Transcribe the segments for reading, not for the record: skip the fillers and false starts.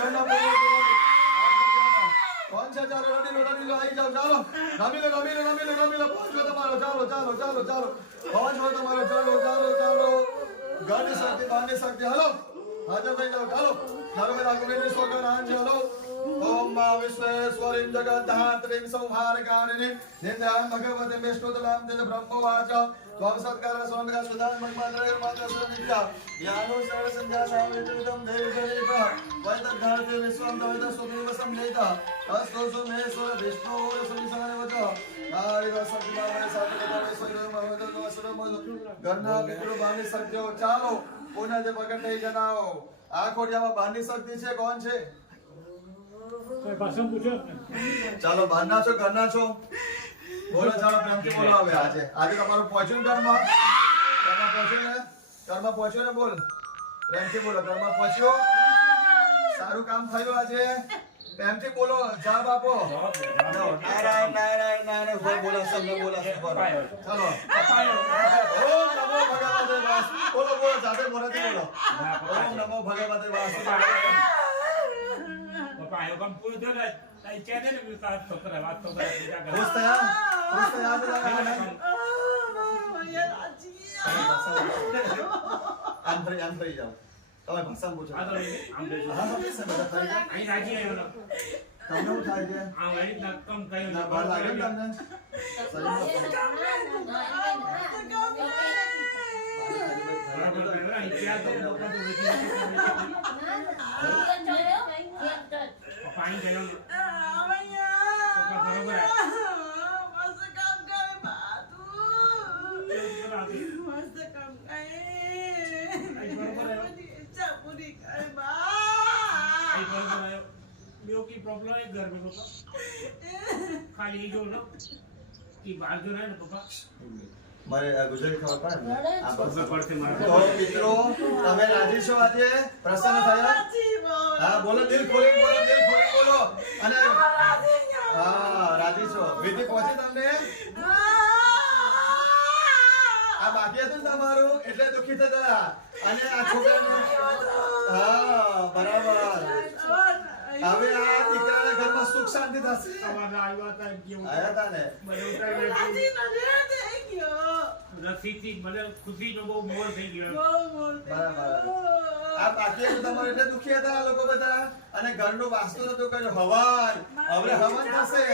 ઘરના કોણ છે? ચાલો રડી લો આવી જાઓ. ચાલો રમી લો પહોંચો તમારો. ચાલો પહોંચો તમારો. ચાલો ગાડી શક્તિ બાંધી શક્તિ. હલો હાજર થઈ જાઓ. ચાલો ધર્મ રાઘવેન્દ્ર સ્વગન આંજલો. ओम मा विश्वेश्वरीं जगद्धात्रीं संहारकारिणीं निन्द्रां भगवतीं विष्णुतलां तेज ब्रह्मवाच त्वं सत्कार स्वामिका सुधां मन्त्रैर्मन्त्रस्वनित्या यानो सर्वसंध्या सावित्रितं देवदेव वैदग्धार्थे विश्वं तवेद सुमेव संवेदा अस्तु सुमेश्वर विष्णु सुविसानवच नारिद सत्यावे सत्यावे स्वयं गणना पितृ बांधी शक्तिओ. ચાલો પુનઃ જે પ્રગટ થઈ જનાઓ. આ ખોડિયામાં બાંધી શક્તિ છે. કોણ છે? ચાલો બહારના છો ઘરના છો? બોલો. ચાલો પ્રેમથી બોલો. હવે આજે તમારું પહોંચ્યું ઘરમાં પહોંચ્યું ને બોલ પ્રેમથી બોલો. ઘરમાં પહોંચ્યો. સારું કામ થયું આજે. પ્રેમથી બોલો. જવાબ આપો. નારાયણ બોલો. શબ્દ બોલો. ચાલો ઓમ નમો ભગવતે વાસુદેવાય. બોલો સાથે બોલાથી બોલો. ઓમ નમો ભગવતે વાસુદેવાય. પાયો કમ પૂરો દે તાઈ ચેને ને વિકાસ છોકરા વાત તો કરે બીજા કરે ખુશ થયા આમ થઈ જાઓ. તમે ભાષા પૂછો. આ તો આમ દેજો હા બેસે બધા થઈ ગયા. અહીં રાજી આવ્યો ને તમને હું થાય છે? આ વળી નકમ કયો ના બાર લાગે ને તમને? બરાબર કરે અહીં ક્યાં તો લોકો તો વિધિ પાણી ગયો બરાબર મસ્ત કામ કરે બાતુ મસ્ત કામ કરે ઈચ્છા પૂરી કરે બા બ્યો की प्रॉब्लम है घर में पापा खाली जो ना कि बाहर जो है ना पापा મારે ગુજરાતી ખબર પડે ને આ ખબર પડશે મારે તો મિત્રો તમે રાજી છો આજે? પ્રસન્ન થયા? હા બોલો. દિલ ખોલી બોલો. અને હા રાજી છો? વિધિ પહોંચી તમને? આ બાકી હતું ને તમારું એટલે દુખી થતા. અને આ છોકરાને હા બરાબર. હવે આ દીકરાના ઘરમાં સુખ શાંતિ થશે. અમારા આવ્યા હતા કેવું આયા હતા ને રસીથી મને ખુશીનો બહુ મોર થઈ ગયો બરાબર. આ બાકી હતું તમારું એટલે દુખી હતા આ લોકો બધા. અને ઘરનું વાસ્તુ નતું કર્યું. હવન હવે હવન થશે.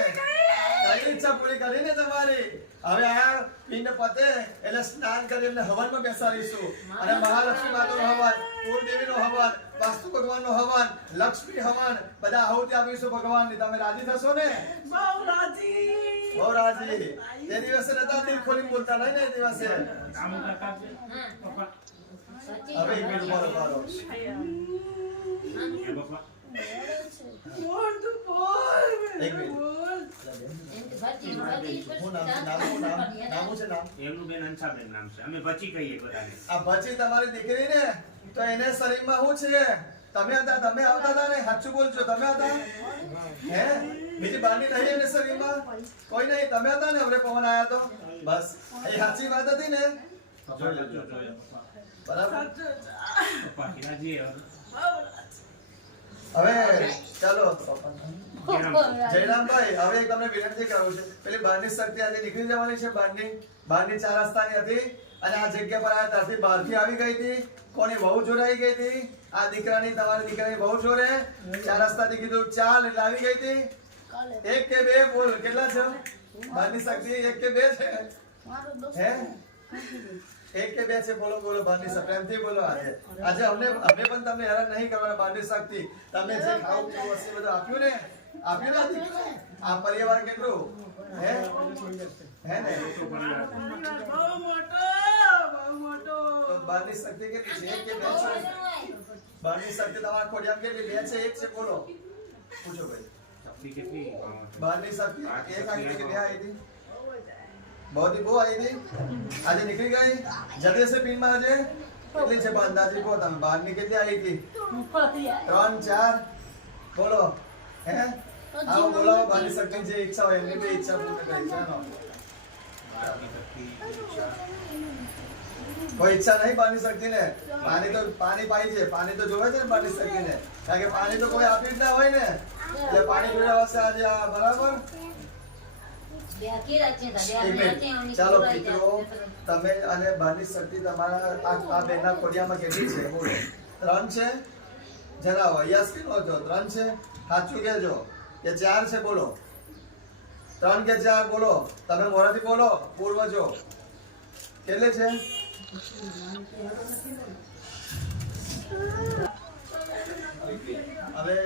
કઈ ઈચ્છા પૂરી કરીને તમારી. હવે આ પિંડ પતે એટલે સ્નાન કરી એટલે હવનમાં બેસાડીશું. અને મહાલક્ષ્મી માતાનું હવન, કુળદેવીનું હવન, વાસ્તુ ભગવાનનું હવન, લક્ષ્મી હવન બધા આહુતિ આપીશું ભગવાનની. તમે રાજી થશો ને? બહુ રાજી. એ દિવસે નતા દિલ ખોલી બોલતા નહીં ને એ દિવસે. આમ કરતા છે પપ્પા હવે એક મિનિટ બોલો. એ પપ્પા બોલ તું બોલ એક મિનિટ. નામું છે નામ? એમનું બેન અંશાબેન નામ છે. અમે બચી કહીએ બધાને. આ બચી તમારી દીકરી ને તો એને શરીરમાં શું છે? તમે આવતા હતા ને? સાચું બોલજો. તમે હતા હે? બીજી બાની નહીં એને શરીરમાં? કોઈ નહીં. તમે હતા ને? હવે પવન આયા તો બસ એ સાચી વાત હતી ને? બરાબર. પપ્પા રાજી હવે ચાલો જયરામભાઈ હવે એક તમને વિનંતી કરું છું. પેલી બહારની શક્તિ આજે નીકળી જવાની છે. બહારની 4 રસ્તાની હતી અને આ જગ્યા પર આવ્યા ત્યાંથી બહારથી આવી ગઈ હતી. કોની વહુ જોડાઈ ગઈ હતી? આ દીકરાની તમારી દીકરાની વહુ જોડે 4 રસ્તાથી કીધું ચાલ એટલે આવી ગઈ હતી. 1 કે 2 બોલ કેટલા છે? બહારની શક્તિ 1 કે 2 છે? હે 1 કે 2 છે? બોલો બહારની શક્તિ. એમથી બોલો. આજે અમે પણ તમને હેરાન નહીં કરવાના. બહારની શક્તિ તમને જે ખાવું પીવું હશે બધું આપ્યું ને આ પરિવાર કેટલું હે ને? બહુ મોટો તો બહારની શક્તિ કેટલી છે? 1 કે 2 છે? બહારની શક્તિ તમારા ખોડિયામાં કેટલી? 2 છે 1 છે? બોલો પૂછો ભાઈ. કેટલી બહારની શક્તિ 1 આવી હતી કે 2 આવી હતી? બહુ આવી હતી. આજે નીકળી ગઈ. જતે છે પિનમાં આજે કેટલી છે? અંદાજે કહો તમે. બહારની કેટલી આવી હતી? 3 4 બોલો. હે આવો બોલો. બહારની શક્તિ જે ઈચ્છા હોય એમની બે ઈચ્છા પૂર્ણ કરી. ચાલો કોઈ ઈચ્છા નહીં બાંધી શકતી ને પાણી પાઈ છે પાણી તો જોવે છે ને બાંધી શકતી ને કારણ કે પાણી તો કોઈ આપી જ ના હોય ને એટલે પાણી પીવા વાસ્તે આજે આ બરાબર એક મિનિટ. ચાલો મિત્રો તમે અને બાંધી શક્તિ તમારા આ બેના ખોડિયામાં કેટલી છે બોલો 3 છે જણાવો યસ કે નો છો 3 છે સાચું કહેજો કે 4 છે બોલો 3 કે 4 બોલો તમે મોરાથી બોલો પૂર્વજો કેટલે છે હવે